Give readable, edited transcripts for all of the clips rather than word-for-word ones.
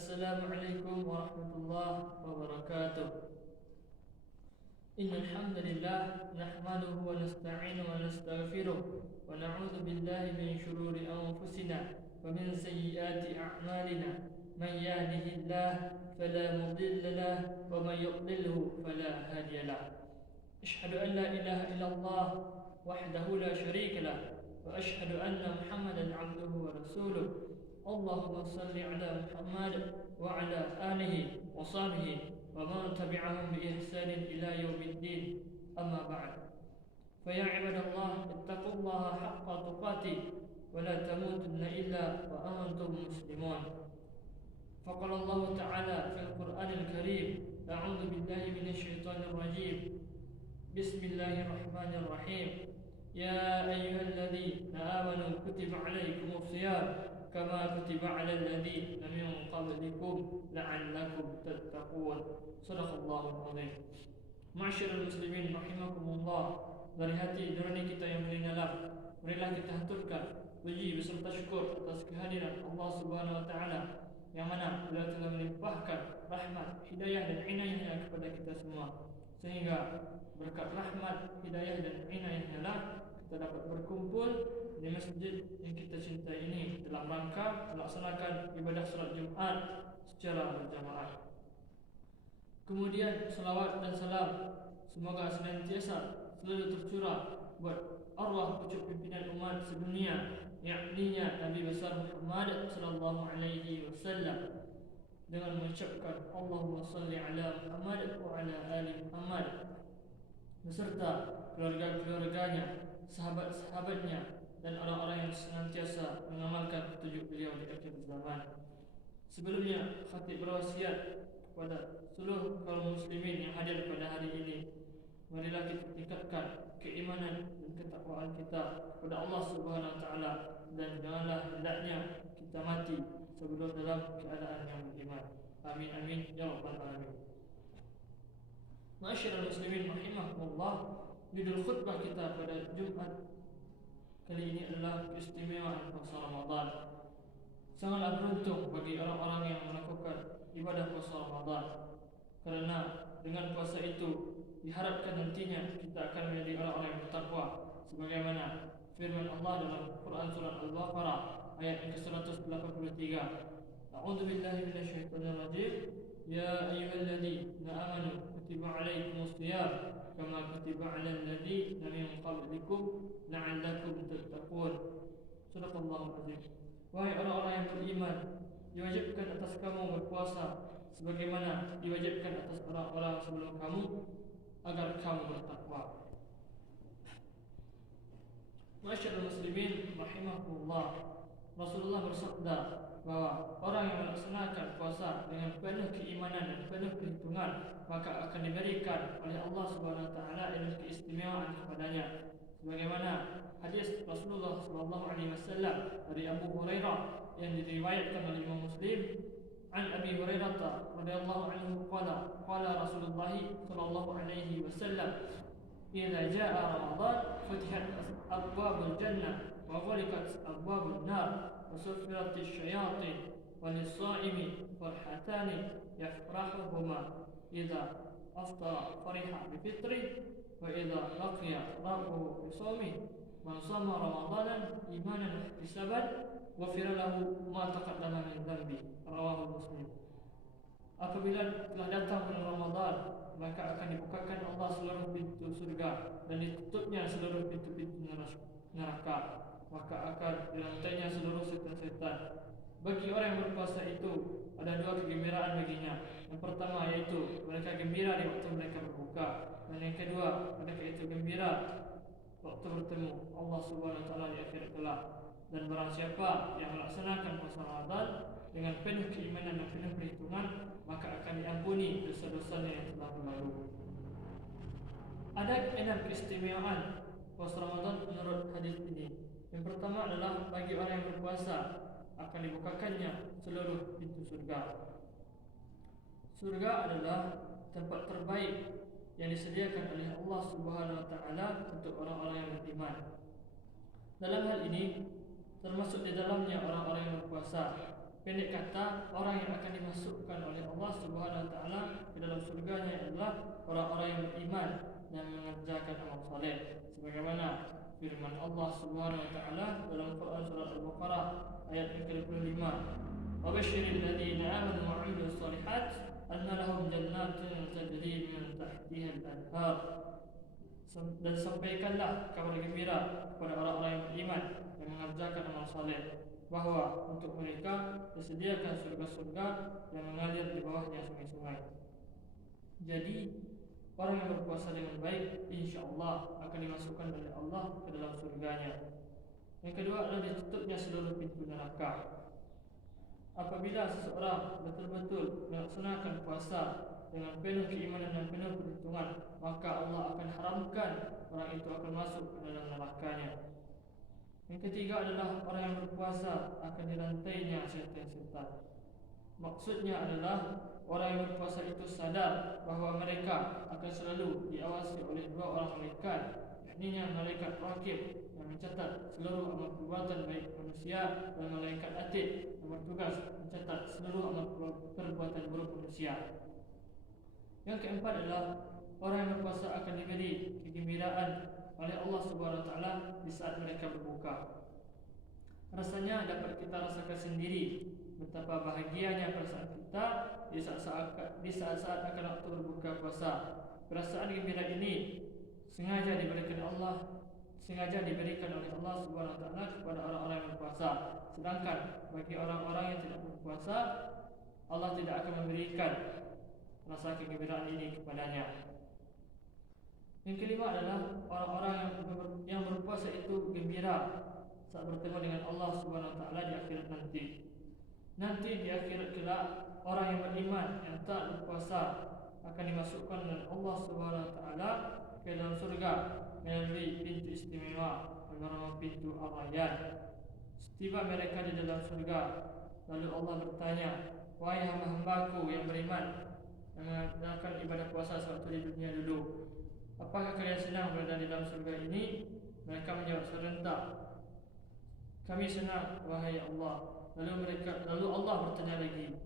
Assalamualaikum warahmatullahi wabarakatuh. Innal hamdalillah nahmaduhu wa nasta'inuhu wa nastaghfiruh wa na'udzu billahi min shururi anfusina wa min sayyiati a'malina. Man yahdihillahu fala mudilla lahu wa man yudlilhu fala hadiya lahu. Asyhadu an la ilaha illallah wahdahu la syarika lahu wa asyhadu anna Muhammadan 'abduhu wa rasuluh. Allahumma salli ala Muhammad wa ala alihi wa sahbihi wa man tabi'ahum bi ihsanin ila yaumiddin. Amma ba'd. Fa ya ibadallah ittaqullaha haqqa tuqatih wa la tamutunna illa wa antum muslimun. Faqala Allah Ta'ala fil Qur'anil Karim, a'udzu billahi minasy syaithanir rajim. Bismillahirrahmanirrahim. Ya ayyuhalladzina amanu kutiba 'alaikumus shiyam kama kutiba 'alal ladzina min qablikum la'allakum tattaqun. Shadaqallahul 'azim. Ma'asyiral muslimin rahimakumullah, dari hati nurani kita yang paling dalam, marilah kita haturkan puji beserta syukur atas kehadiran Allah Subhanahu wa taala yang mana beliau telah melimpahkan rahmat, hidayah dan inayahnya kepada kita semua, sehingga berkat rahmat, hidayah dan inayahnya lah kita dapat berkumpul di masjid yang kita cintai ini dalam rangka melaksanakan ibadah salat Jumat secara berjamaah. Kemudian salawat dan salam semoga senantiasa selalu tercurah buat arwah pucuk pimpinan umat sedunia, yakninya Nabi besar Muhammad sallallahu alaihi wasallam, dengan mengucapkan Allahumma salli ala Muhammad wa ala ali Muhammad, beserta keluarga-keluarganya, sahabat-sahabatnya, dan orang-orang yang senantiasa mengamalkan petunjuk beliau di akhir zaman. Sebelumnya, khatib berwasiat kepada seluruh kaum muslimin yang hadir pada hari ini, marilah kita tingkatkan keimanan dan ketakwaan kita kepada Allah Subhanahu wa taala, dan janganlah hendaknya kita mati sebelum dalam keadaan yang beriman. Amin amin ya rabbal alamin. Ma'asyiral muslimin rahimakumullah, judul khutbah kita pada Jumat kali ini adalah keistimewaan puasa Ramadan. Sangatlah beruntung bagi orang-orang yang melakukan ibadah puasa Ramadan, kerana dengan puasa itu diharapkan nantinya kita akan menjadi orang-orang yang bertakwa, sebagaimana firman Allah dalam Quran surah Al-Baqarah ayat yang ke-183. A'udzu billahi minasyaitonir rajim. Ya ayyuhalladzina amanu kutiba 'alaikumus shiyam kama kutiba 'alal ladzina min qablikum la'allakum tattaqun. Shadaqallahul 'azim. Wahai orang-orang yang beriman, diwajibkan atas kamu berpuasa sebagaimana diwajibkan atas orang-orang sebelum kamu, agar kamu bertakwa. Ma'asyiral muslimin rahimakumullah, Rasulullah bersabda bahwa orang yang melaksanakan puasa dengan penuh keimanan dan penuh perhitungan, maka akan diberikan oleh Allah Subhanahu wa taala ilmu keistimewaan kepadanya, sebagaimana hadis Rasulullah sallallahu alaihi wasallam dari Abu Hurairah yang diriwayatkan oleh Imam Muslim. An Abi Hurairah radhiyallahu anhu qala Rasulullah sallallahu alaihi wasallam, idza jaa Ramadan futihat abwabul jannah wa ghaliqat abwabun nar wa sufiratis syayatin wa lis-shaimi farhatani yafrahuhuma idza aftara fariha bi fitri wa idza laqiya rabbuhu bi shaumi. Man shama ramadanan imanan wa ihtisaban ghufira lahu ma taqaddama min dhanbi. Rawahu Muslim. Apabila telah datang bulan Ramadan, maka akan dibukakan Allah seluruh pintu surga dan ditutupnya seluruh pintu-pintu neraka, maka akan dilantainya seluruh setan-setan. Bagi orang yang berpuasa itu ada dua kegembiraan baginya. Yang pertama yaitu mereka gembira di waktu mereka berbuka, dan yang kedua mereka itu gembira waktu bertemu Allah Subhanahu wa taala di akhirat kelak. Dan barang siapa yang melaksanakan puasa Ramadan dengan penuh keimanan dan penuh perhitungan, maka akan diampuni dosa-dosanya yang telah berlalu. Ada 6 keistimewaan puasa Ramadan menurut hadis ini. Yang pertama adalah bagi orang yang berpuasa akan dibukakannya seluruh pintu surga. Surga adalah tempat terbaik yang disediakan oleh Allah Subhanahu wa taala untuk orang-orang yang beriman. Dalam hal ini termasuk di dalamnya orang-orang yang berpuasa. Pendek kata, orang yang akan dimasukkan oleh Allah Subhanahu Wa Taala ke dalam surganya adalah orang-orang yang beriman dan mengerjakan amal soleh. Sebagaimana firman Allah Subhanahu Wa Taala dalam Quran surah Al-Baqarah ayat yang ke-25, "Wabashshiril ladzina amanu wa 'amilus shalihat anna lahum jannatin tajri min tahtiha al-anhar." Dan sampaikanlah kabar gembira kepada orang-orang yang beriman dan mengerjakan amal soleh, bahawa untuk mereka disediakan surga-surga yang mengalir di bawahnya sungai-sungai. Jadi orang yang berpuasa dengan baik, insya-Allah akan dimasukkan oleh Allah ke dalam surganya. Yang kedua adalah ditutupnya seluruh pintu neraka. Apabila seseorang betul-betul melaksanakan puasa dengan penuh keimanan dan penuh perhitungan, maka Allah akan haramkan orang itu akan masuk ke dalam nerakanya. Yang ketiga adalah orang yang berpuasa akan dirantainya syaitan-syaitan. Maksudnya adalah orang yang berpuasa itu sadar bahawa mereka akan selalu diawasi oleh dua orang malaikat, yakni malaikat rakib yang mencatat seluruh amal perbuatan baik manusia, dan malaikat atid yang bertugas mencatat seluruh amal perbuatan buruk manusia. Yang keempat adalah orang yang berpuasa akan diberi kegembiraan oleh Allah Subhanahu Wa Taala di saat mereka berbuka. Rasanya dapat kita rasakan sendiri betapa bahagianya perasaan kita di saat-saat akan waktu berbuka puasa. Perasaan gembira ini sengaja diberikan oleh Allah Subhanahu Wa Taala kepada orang-orang yang berpuasa. Sedangkan bagi orang-orang yang tidak berpuasa, Allah tidak akan memberikan rasa kegembiraan ini kepadanya. Yang kelima adalah orang-orang yang berpuasa itu gembira saat bertemu dengan Allah Subhanahu Wa Taala di akhirat nanti. Nanti di akhirat kelak, orang yang beriman yang tak berpuasa akan dimasukkan oleh Allah Subhanahu Wa Taala ke dalam surga melalui pintu istimewa bernama pintu Ar-Rayyan. Setiba mereka di dalam surga, lalu Allah bertanya, "Wahai hamba-hambaku yang beriman yang melaksanakan ibadah puasa sewaktu di dunia dulu, apakah kalian senang berada di dalam surga ini?" Mereka menjawab serentak, "Kami senang, wahai Allah." Lalu Allah bertanya lagi,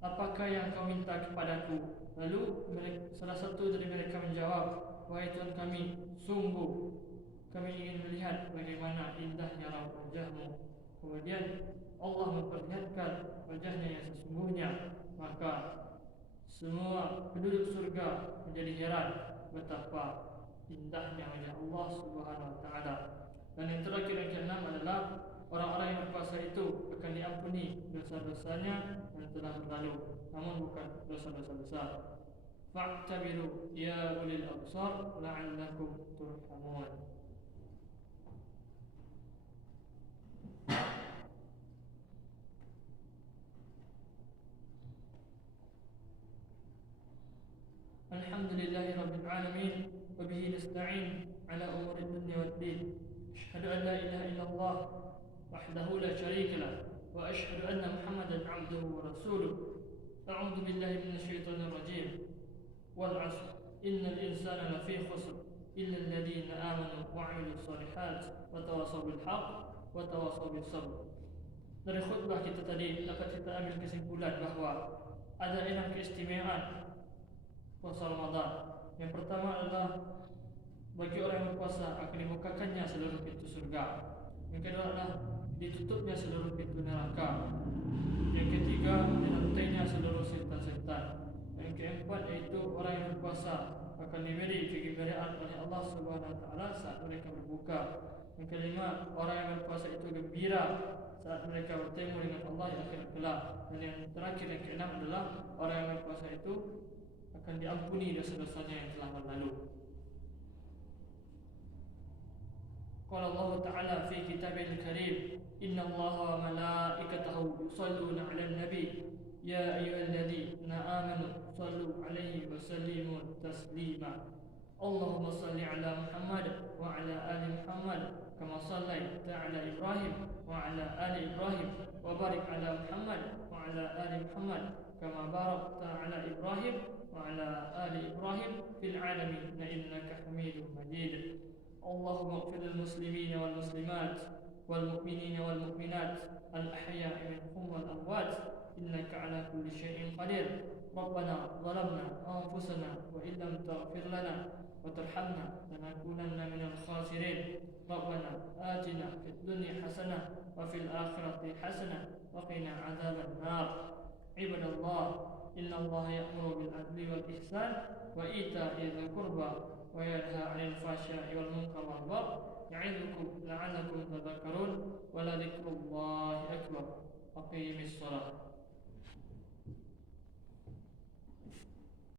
"Apakah yang kau minta kepadaku?" Lalu salah satu dari mereka menjawab, "Wahai Tuhan kami, sungguh kami ingin melihat bagaimana indahnya raut wajahmu." Kemudian Allah memperlihatkan wajahnya yang sesungguhnya. Maka semua penduduk surga menjadi heran betapa indahnya wajah Allah Subhanahu Wa Taala. Dan yang terakhir, yang keenam adalah orang-orang yang berpuasa itu akan diampuni dosa-dosanya yang telah berlalu, namun bukan dosa-dosa besar. Fa'tabiru ya ulil absar la'allakum turhamun. Alhamdulillahi rabbil alamin, wa bihi nasta'in ala umuri dunya waddin. Asyhadu an la ilaha illallah wahdahu la syarika lah, wa asyhadu anna Muhammadan 'abduhu wa rasuluh. A'udzu billahi minasyaitonir rajim. Wal 'ashr, innal insana lafi khusr illa alladhina amanu wa 'amilus shalihat wa tawassaw bil haqq wa tawassaw bis sabr. Dari khutbah kita tadi dapat kita ambil kesimpulan bahawa ada 6 keistimewaan puasa Ramadan. Yang pertama adalah bagi orang yang berpuasa akan dibukakannya seluruh pintu surga. Yang kedua adalah ditutupnya seluruh pintu neraka. Yang ketiga, dirantainya seluruh setan-setan. Yang keempat yaitu orang yang berpuasa akan diberi kegembiraan oleh Allah Subhanahu Wa Taala saat mereka berbuka. Yang kelima, orang yang berpuasa itu gembira saat mereka bertemu dengan Allah di akhirat kelak. Dan yang terakhir, yang keenam adalah orang yang berpuasa itu akan diampuni dosa-dosanya yang telah berlalu. Qala Allah Ta'ala fi kitabil karim, "Inna Allah wa malaikatahu yusalluna 'alan nabi, ya ayyuhalladzina amanu sallu 'alaihi wa sallimu taslima. Allahumma salli 'ala Muhammad wa 'ala ali Muhammad kama sallaita 'ala Ibrahim wa 'ala ali Ibrahim, wa barik 'ala Muhammad wa 'ala ali Muhammad kama barakta 'ala Ibrahim wa 'ala ali Ibrahim fil 'alamin innaka Hamidum Majid. Allahumma ighfir lil muslimina wal muslimat والمؤمنين والمؤمنات الأحياء منهم والأموات إنك على كل شيء قدير. ربنا ظلمنا أنفسنا وإن لم تغفر لنا وترحمنا لنكونن من الخاسرين. ربنا آتنا في الدنيا حسنة وفي الآخرة حسنة وقنا عذاب النار. عباد الله، إن الله يأمر بالعدل والإحسان وإيتاء ذي القربى وينهى عن الفحشاء والمنكر والبغي يعظكم لعلكم تذكرون. ولذكر الله أكبر. أقيم الصلاة.